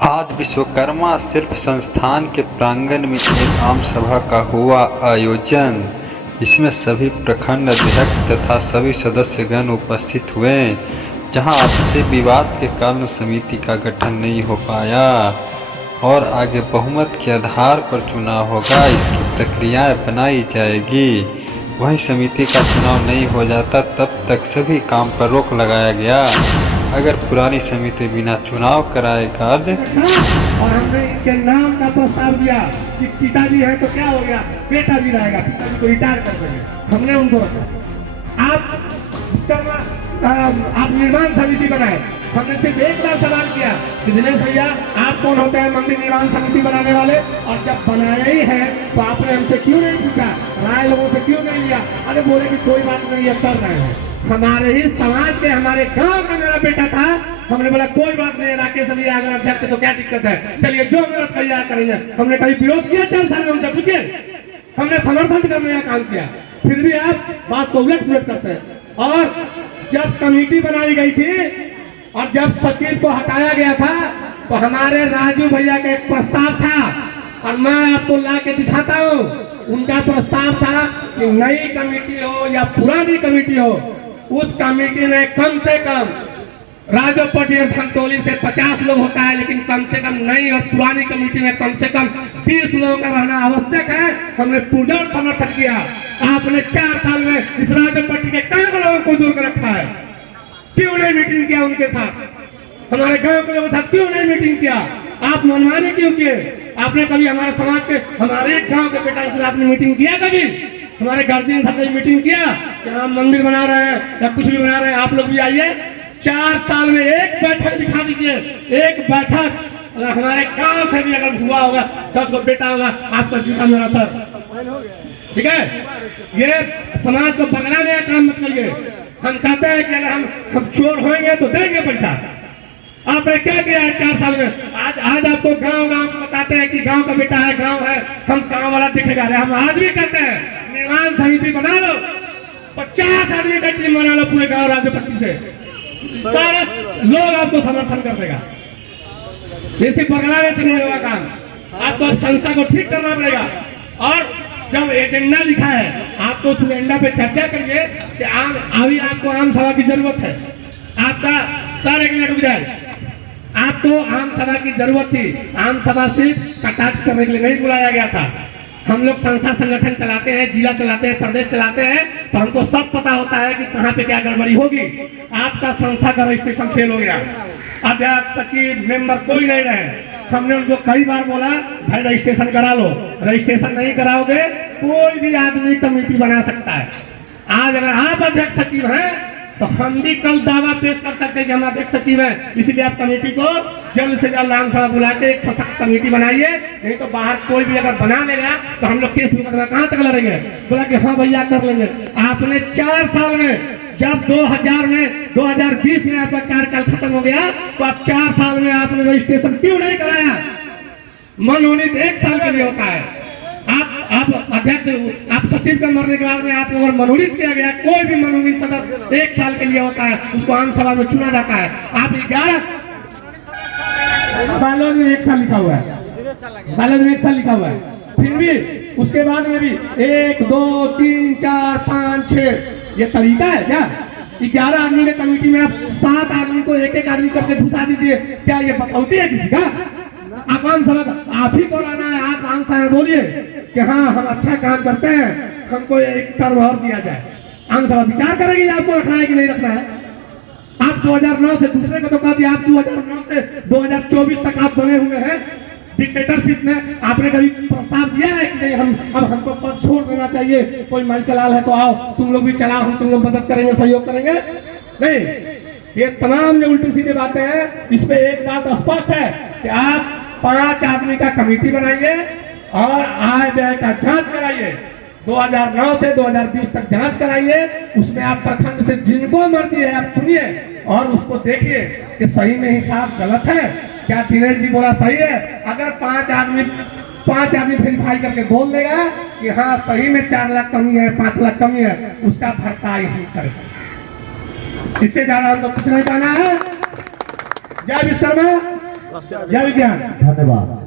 आज विश्वकर्मा शिल्प संस्थान के प्रांगण में एक आम सभा का हुआ आयोजन। इसमें सभी प्रखंड अध्यक्ष तथा सभी सदस्यगण उपस्थित हुए, जहां आपसी विवाद के कारण समिति का गठन नहीं हो पाया और आगे बहुमत के आधार पर चुनाव होगा। इसकी प्रक्रियाएं बनाई जाएगी। वहीं समिति का चुनाव नहीं हो जाता तब तक सभी काम पर रोक लगाया गया। अगर पुरानी समिति बिना चुनाव कराए कार्य और हमने इनके नाम का प्रस्ताव दिया कि पिताजी है तो क्या हो गया, बेटा भी रहेगा, पिताजी को रिटायर कर देंगे। हमने उनको आप निर्माण समिति बनाए। हमने सिर्फ एक बार सवाल किया कि दिनेश भैया आप कौन होते हैं मंदिर निर्माण समिति बनाने वाले, और जब बनाए ही है तो आपने हमसे क्यों नहीं पूछा, राय लोगों से क्यों नहीं लिया। अरे बोले कि कोई बात नहीं है, कर रहे हैं। हमारे ही समाज के हमारे गांव में मेरा बेटा था। हमने बोला कोई बात नहीं, राकेश अभी अगर अध्यक्ष तो क्या दिक्कत है, चलिए जो मेरा तैयार करेंगे। हमने कहीं विरोध किया 4 साल में, उनसे पूछिए। हमने समर्थन करने का काम किया, फिर भी आप बात को उलट पुलट करते हैं। और जब कमेटी बनाई गई थी और जब सचिव को हटाया गया था तो हमारे राजू भैया का एक प्रस्ताव था, और मैं आपको ला के दिखाता हूँ। उनका प्रस्ताव था कि नई कमेटी हो या पुरानी कमेटी हो, उस कमेटी में कम से कम राजोपटी और धनतोली से 50 लोग होता है, लेकिन कम से कम नई और पुरानी कमेटी में कम से कम 30 लोगों का रहना आवश्यक है। हमने पूर्ण समर्थन किया। आपने 4 साल में इस राजोपटी के कई लोगों को दूर कर रखा है। क्यों नहीं मीटिंग किया उनके साथ, हमारे गांव के लोगों के साथ क्यों नहीं मीटिंग किया? आप मनमानी क्यों किए? आपने कभी हमारे समाज के, हमारे गांव के बेटा से आपने मीटिंग किया? कभी हमारे गार्जियन साथ मीटिंग किया कि हम मंदिर बना रहे हैं या कुछ भी बना रहे हैं, आप लोग भी आइए। 4 साल में एक बैठक दिखा दीजिए, एक बैठक। अगर हमारे गांव से भी अगर हुआ होगा, 10 को बेटा होगा, आपका जूता मेरा सर, ठीक है। ये समाज को बगलाने का काम मत करिए। हम चाहते हैं कि अगर हम चोर होंगे तो देंगे पैसा। आपने क्या किया है 4 साल में? आज आपको गांव गांव बताते हैं कि गांव का बेटा है, गांव है, हम गांव वाला दिखेगा। हम आज भी कहते हैं निर्माण समिति बना लो, 50 आदमी का टीम बना लो पूरे गांव राजोपट्टी से, सारे लोग आपको समर्थन कर देगा। ये सिर्फ बगलाने से नहीं होगा काम, आपको संस्था को ठीक करना पड़ेगा। और जब एजेंडा लिखा है, आपको उस एजेंडा पे चर्चा करिए कि अभी आपको आम सभा की जरूरत है। आपका सर एक मिनट रुक जाए, आपको आम सभा की जरूरत थी। आम सभा सिर्फ कटाक्ष करने के लिए नहीं बुलाया गया था। हम लोग संस्था संगठन चलाते हैं, जिला चलाते हैं, प्रदेश चलाते हैं, तो हमको सब पता होता है कि कहाँ पे क्या गड़बड़ी होगी। आपका संस्था का रजिस्ट्रेशन फेल हो गया, अध्यक्ष सचिव मेंबर कोई नहीं रहे। हमने उनको कई बार बोला भाई रजिस्ट्रेशन करा लो, रजिस्ट्रेशन नहीं कराओगे कोई भी आदमी कमेटी बना सकता है। आज अगर आप अध्यक्ष सचिव हैं तो हम भी कल दावा पेश कर सकते हैं कि हम अध्यक्ष सचिव हैं। इसीलिए आप कमेटी को जल्द से जल्द आम सभा बुला के एक सशक्त कमेटी बनाइए, नहीं तो बाहर कोई भी अगर बना लेगा तो हम लोग केस मुकदमा कहाँ तक लड़ेंगे। बोला कि हाँ भैया कर लेंगे। आपने 4 साल में, जब 2020 में आपका कार्यकाल खत्म हो गया, तो आप 4 साल में आपने रजिस्ट्रेशन क्यों नहीं कराया? मनोनीत 1 साल के लिए होता है। आप अध्यक्ष, आप सचिव के मरने के बाद में आप लोगों मनोनीत किया गया। कोई भी मनोनीत सदस्य 1 साल के लिए होता है, उसको आम सभा में चुना जाता है। आप 11 बालों में 1 साल लिखा हुआ है, बालों में 1 साल लिखा हुआ है, फिर भी उसके बाद में भी 1 2 3 4 5 6 ये तरीका है क्या? 11 आदमी के कमेटी में आप 7 आदमी को एक आदमी करके घुसा दीजिए, क्या ये बकौती है किसी का? आप आम सभा आप ही को रहना है। आप आम सभा बोलिए कि हाँ हम अच्छा काम करते हैं, हमको एक टर्म और दिया जाए। आम सभा विचार करेगी आपको रखना है कि नहीं रखना है। आप 2009 से दूसरे को तो कह दिया, आप 2009 से 2024 तक आप बने हुए हैं डिक्टेटरशिप में। आपने कभी प्रस्ताव दिया है कि नहीं अब हमको पद छोड़ देना चाहिए, कोई माइकल लाल है तो आओ तुम लोग भी चलाओ, हम तुम लोग मदद करेंगे, सहयोग करेंगे? नहीं, ये तमाम जो उल्टी सीधी बातें हैं। इस पे एक बात स्पष्ट है कि आप 5 आदमी का कमेटी बनाइए और आय व्यय का जांच कराइए। 2009 से 2020 तक जांच कराइए। उसमें आप प्रखंड से जिनको मर्जी है आप चुनिए और उसको देखिए कि सही में हिसाब गलत है क्या, दिनेश जी बोला सही है। अगर 5 आदमी वेरीफाई करके बोल देगा कि हाँ सही में 4 लाख कमी है, 5 लाख कमी है, उसका भरपाई हम करेंगे। इससे ज्यादा हमको कुछ नहीं कहना है। जय विश्वकर्मा। जय विज्ञान। धन्यवाद।